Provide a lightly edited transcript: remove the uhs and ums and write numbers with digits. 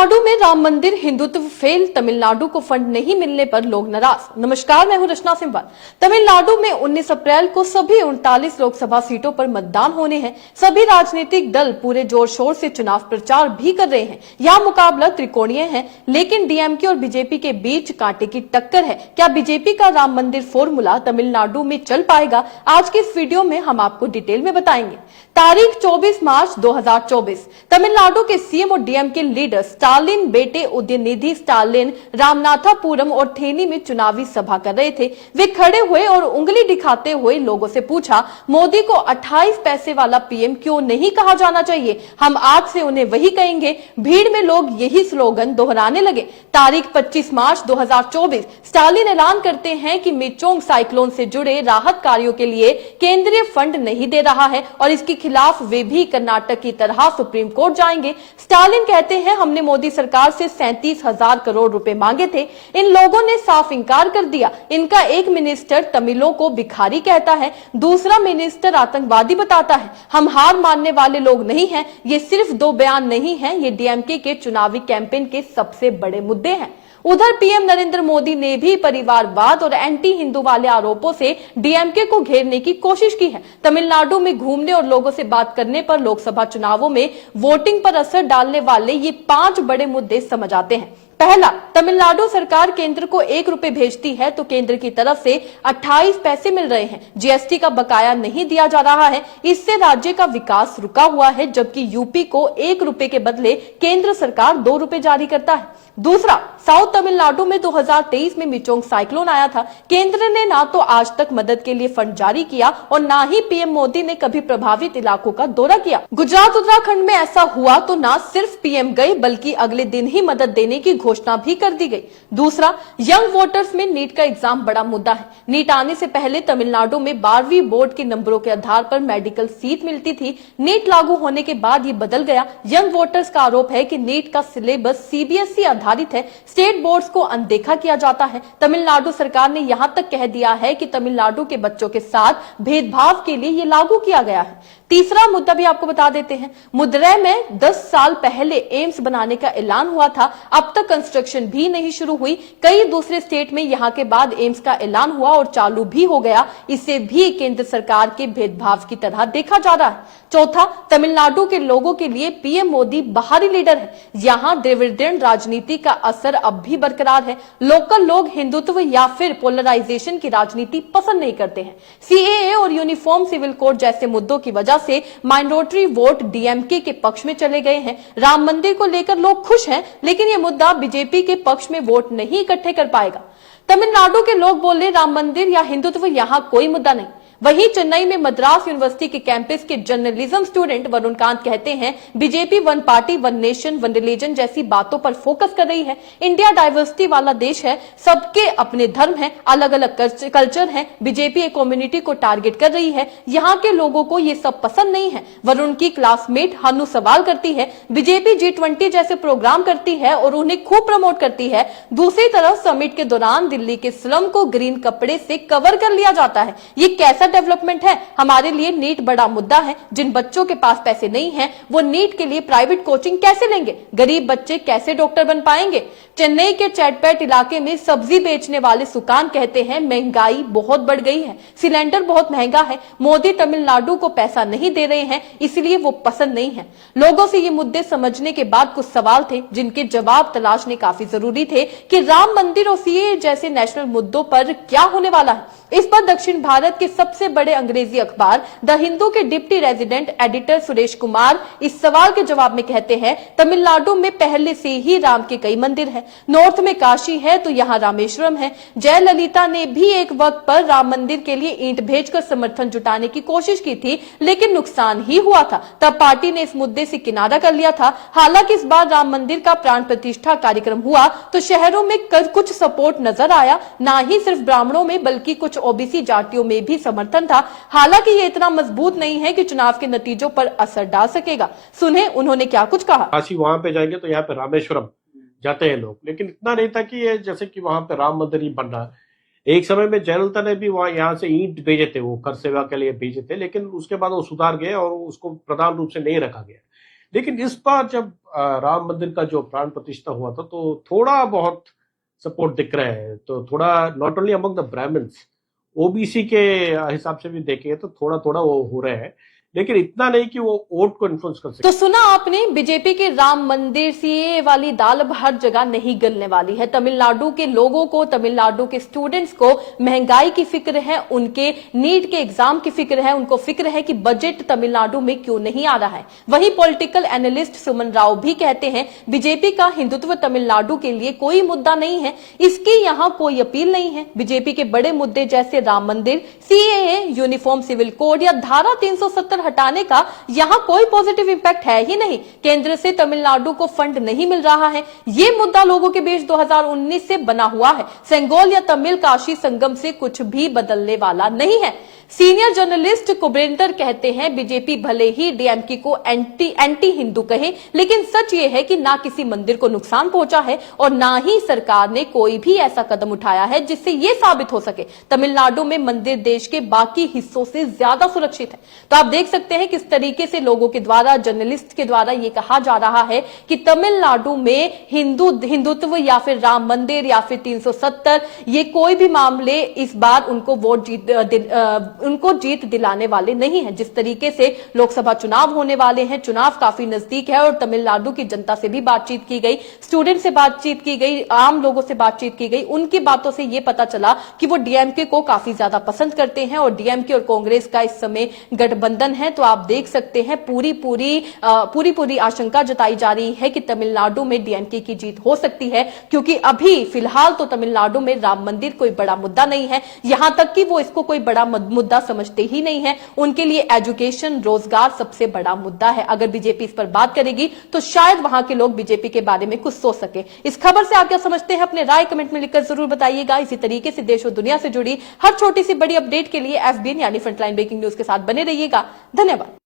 तमिलनाडु में राम मंदिर हिंदुत्व फेल, तमिलनाडु को फंड नहीं मिलने पर लोग नाराज। नमस्कार, मैं हूं रचना सिंह। तमिलनाडु में 19 अप्रैल को सभी 39 लोकसभा सीटों पर मतदान होने हैं। सभी राजनीतिक दल पूरे जोर शोर से चुनाव प्रचार भी कर रहे हैं। यहाँ मुकाबला त्रिकोणीय है, लेकिन डीएमके और बीजेपी के बीच कांटे की टक्कर है। क्या बीजेपी का राम मंदिर फॉर्मूला तमिलनाडु में चल पाएगा? आज के इस वीडियो में हम आपको डिटेल में बताएंगे। तारीख 24 मार्च 2024। तमिलनाडु के सीएम और डीएमके लीडर स्टालिन बेटे उदयनिधि स्टालिन रामनाथापुरम और थेनी में चुनावी सभा कर रहे थे। वे खड़े हुए और उंगली दिखाते हुए लोगों से पूछा, मोदी को 28 पैसे वाला पीएम क्यों नहीं कहा जाना चाहिए? हम आज से उन्हें वही कहेंगे। भीड़ में लोग यही स्लोगन दोहराने लगे। तारीख 25 मार्च 2024। स्टालिन ऐलान करते हैं कि मिचोंग साइक्लोन से जुड़े राहत कार्यों के लिए केंद्रीय फंड नहीं दे रहा है और इसके खिलाफ वे भी कर्नाटक की तरह सुप्रीम कोर्ट जाएंगे। स्टालिन कहते हैं, हमने मोदी सरकार से 37,000 करोड़ रुपए मांगे थे। इन लोगों ने साफ इंकार कर दिया। इनका एक मिनिस्टर तमिलों को भिखारी कहता है, दूसरा मिनिस्टर आतंकवादी बताता है। हम हार मानने वाले लोग नहीं हैं। ये सिर्फ दो बयान नहीं है, ये डीएमके के चुनावी कैंपेन के सबसे बड़े मुद्दे हैं। उधर पीएम नरेंद्र मोदी ने भी परिवारवाद और एंटी हिंदू वाले आरोपों से डीएमके को घेरने की कोशिश की है। तमिलनाडु में घूमने और लोगों से बात करने पर लोकसभा चुनावों में वोटिंग पर असर डालने वाले ये 5 बड़े मुद्दे समझ आते हैं। पहला, तमिलनाडु सरकार केंद्र को 1 रुपए भेजती है तो केंद्र की तरफ से 28 पैसे मिल रहे हैं। जीएसटी का बकाया नहीं दिया जा रहा है। इससे राज्य का विकास रुका हुआ है, जबकि यूपी को 1 रुपए के बदले केंद्र सरकार 2 रुपए जारी करता है। दूसरा, साउथ तमिलनाडु में 2023 में मिचोंग साइक्लोन आया था। केंद्र ने ना तो आज तक मदद के लिए फंड जारी किया और ना ही पीएम मोदी ने कभी प्रभावित इलाकों का दौरा किया। गुजरात उत्तराखंड में ऐसा हुआ तो ना सिर्फ पीएम गए, बल्कि अगले दिन ही मदद देने की घोषणा भी कर दी गई। दूसरा, यंग वोटर्स में नीट का एग्जाम बड़ा मुद्दा है। नीट आने से पहले तमिलनाडु में 12वीं बोर्ड के नंबरों के आधार पर मेडिकल सीट मिलती थी। नीट लागू होने के बाद ये बदल गया। यंग वोटर्स का आरोप है कि नीट का सिलेबस सीबीएसई आधारित है। स्टेट बोर्ड्स को अनदेखा किया जाता है। तमिलनाडु सरकार ने यहां तक कह दिया है कि तमिलनाडु के बच्चों के साथ भेदभाव के लिए ये लागू किया गया है। तीसरा मुद्दा भी आपको बता देते हैं। मदुरै में 10 साल पहले एम्स बनाने का ऐलान हुआ था। अब तक कंस्ट्रक्शन भी नहीं शुरू हुई। कई दूसरे स्टेट में यहां के बाद एम्स का ऐलान हुआ और चालू भी हो गया। इसे भी केंद्र सरकार के भेदभाव की तरह देखा जा रहा है। चौथा, तमिलनाडु के लोगों के लिए पीएम मोदी बाहरी लीडर है। यहाँ द्रविड़ियन राजनीति का असर अब भी बरकरार है। लोकल लोग हिंदुत्व या फिर पोलराइजेशन की राजनीति पसंद नहीं करते हैं। सीएए और यूनिफॉर्म सिविल कोड जैसे मुद्दों की वजह से माइनॉरिटी वोट डीएमके के पक्ष में चले गए हैं। राम मंदिर को लेकर लोग खुश हैं, लेकिन यह मुद्दा बीजेपी के पक्ष में वोट नहीं इकट्ठे कर पाएगा। तमिलनाडु के लोग बोले, राम मंदिर या हिंदुत्व यहाँ कोई मुद्दा नहीं। वहीं चेन्नई में मद्रास यूनिवर्सिटी के कैंपस के जर्नलिज्म स्टूडेंट वरुण कांत कहते हैं, BJP one party one nation one religion जैसी बातों पर फोकस कर रही है। इंडिया डाइवर्सिटी वाला देश है, सबके अपने धर्म हैं, अलग अलग कल्चर हैं। बीजेपी एक कम्युनिटी को टारगेट कर रही है। यहाँ के लोगों को ये सब पसंद नहीं है। वरुण की क्लासमेट हनु सवाल करती है, बीजेपी G20 जैसे प्रोग्राम करती है और उन्हें खूब प्रमोट करती है। दूसरी तरफ समिट के दौरान दिल्ली के स्लम को ग्रीन कपड़े से कवर कर लिया जाता है। ये कैसा डेवलपमेंट है? हमारे लिए नीट बड़ा मुद्दा है। जिन बच्चों के पास पैसे नहीं हैं, वो नीट के लिए प्राइवेट कोचिंग कैसे लेंगे? गरीब बच्चे कैसे डॉक्टर बन पाएंगे? चेन्नई के चैटपैट इलाके में सब्जी बेचने वाले सुकान कहते हैं, महंगाई बहुत बढ़ गई है, सिलेंडर बहुत महंगा है। मोदी तमिलनाडु को पैसा नहीं दे रहे हैं, इसलिए वो पसंद नहीं है। लोगों से ये मुद्दे समझने के बाद कुछ सवाल थे जिनके जवाब तलाशने काफी जरूरी थे कि राम मंदिर और सीएए जैसे नेशनल मुद्दों पर क्या होने वाला है। इस पर दक्षिण भारत के सबसे बड़े अंग्रेजी अखबार द हिंदू के deputy resident editor Suresh Kumar इस सवाल के जवाब में कहते हैं, तमिलनाडु में पहले से ही राम के कई मंदिर हैं। नॉर्थ में काशी है तो यहाँ रामेश्वरम है। जयललिता ने भी एक वक्त पर राम मंदिर के लिए ईंट भेजकर समर्थन जुटाने की कोशिश की थी, लेकिन नुकसान ही हुआ था। तब पार्टी ने इस मुद्दे से किनारा कर लिया था। हालांकि इस बार राम मंदिर का प्राण प्रतिष्ठा कार्यक्रम हुआ तो शहरों में कुछ सपोर्ट नजर आया। ना ही सिर्फ ब्राह्मणों में बल्कि कुछ ओबीसी जातियों में भी समर्थन था। हालांकि ये इतना मजबूत नहीं है कि चुनाव के नतीजों पर असर डाल सकेगा। सुने उन्होंने क्या कुछ कहा। काशी वहां पे जाएंगे तो यहाँ पे रामेश्वरम जाते हैं लोग, लेकिन इतना नहीं था कि ये जैसे कि वहां पे राम मंदिर ही बन रहा है। एक समय में जयललिता ने भी वहां यहाँ से ईंट भेजे थे, वो कर सेवा के लिए भेजे थे, लेकिन उसके बाद वो सुधार गए और उसको प्रधान रूप से नहीं रखा गया। लेकिन इस बार जब राम मंदिर का जो प्राण प्रतिष्ठा हुआ था तो थोड़ा बहुत सपोर्ट दिख रहा है, तो थोड़ा not only among the Brahmins, OBC के हिसाब से भी देखें तो थोड़ा थोड़ा वो हो रहे हैं, लेकिन इतना नहीं कि वो वोट को इन्फ्लुएंस कर सके। तो सुना आपने, बीजेपी के राम मंदिर सीएए वाली दाल अब हर जगह नहीं गलने वाली है। तमिलनाडु के लोगों को, तमिलनाडु के स्टूडेंट्स को महंगाई की फिक्र है, उनके नीट के एग्जाम की फिक्र है, उनको फिक्र है कि बजट तमिलनाडु में क्यों नहीं आ रहा है। वहीं पॉलिटिकल एनालिस्ट सुमन राव भी कहते हैं बीजेपी का हिंदुत्व तमिलनाडु के लिए कोई मुद्दा नहीं है, इसकी यहां कोई अपील नहीं है। बीजेपी के बड़े मुद्दे जैसे राम मंदिर, सीएए, यूनिफॉर्म सिविल कोड या धारा 370 हटाने का यहां कोई पॉजिटिव इंपैक्ट है ही नहीं। केंद्र से तमिलनाडु को फंड नहीं मिल रहा है, यह मुद्दा लोगों के बीच 2019 से बना हुआ है। सेंगोल या तमिल काशी संगम से कुछ भी बदलने वाला नहीं है। सीनियर जर्नलिस्ट कुबरेंदर कहते हैं बीजेपी भले ही डीएमके को एंटी हिंदू कहे, लेकिन सच ये है कि ना किसी मंदिर को नुकसान पहुंचा है और ना ही सरकार ने कोई भी ऐसा कदम उठाया है जिससे यह साबित हो सके तमिलनाडु में मंदिर देश के बाकी हिस्सों से ज्यादा सुरक्षित है। तो आप देख सकते हैं किस तरीके से लोगों के द्वारा, जर्नलिस्ट के द्वारा यह कहा जा रहा है कि तमिलनाडु में हिंदुत्व या फिर राम मंदिर या फिर 370, ये कोई भी मामले इस बार उनको जीत दिलाने वाले नहीं है। जिस तरीके से लोकसभा चुनाव होने वाले हैं, चुनाव काफी नजदीक है और तमिलनाडु की जनता से भी बातचीत की गई, स्टूडेंट से बातचीत की गई, आम लोगों से बातचीत की गई, उनकी बातों से यह पता चला कि वो डीएमके को काफी ज्यादा पसंद करते हैं और डीएमके और कांग्रेस का इस समय गठबंधन है। तो आप देख सकते हैं पूरी आशंका जताई जा रही है कि तमिलनाडु में डीएमके की जीत हो सकती है, क्योंकि अभी फिलहाल तो तमिलनाडु में राम मंदिर कोई बड़ा मुद्दा नहीं है, यहां तक कि वो इसको कोई बड़ा मुद्दा समझते ही नहीं है। उनके लिए एजुकेशन, रोजगार सबसे बड़ा मुद्दा है। अगर बीजेपी इस पर बात करेगी तो शायद वहां के लोग बीजेपी के बारे में कुछ सोच सके। इस खबर से आप क्या समझते हैं, अपने राय कमेंट में लिखकर जरूर बताइएगा। इसी तरीके से देश और दुनिया से जुड़ी हर छोटी सी बड़ी अपडेट के लिए FBN यानी फ्रंटलाइन ब्रेकिंग न्यूज के साथ बने रहिएगा। धन्यवाद।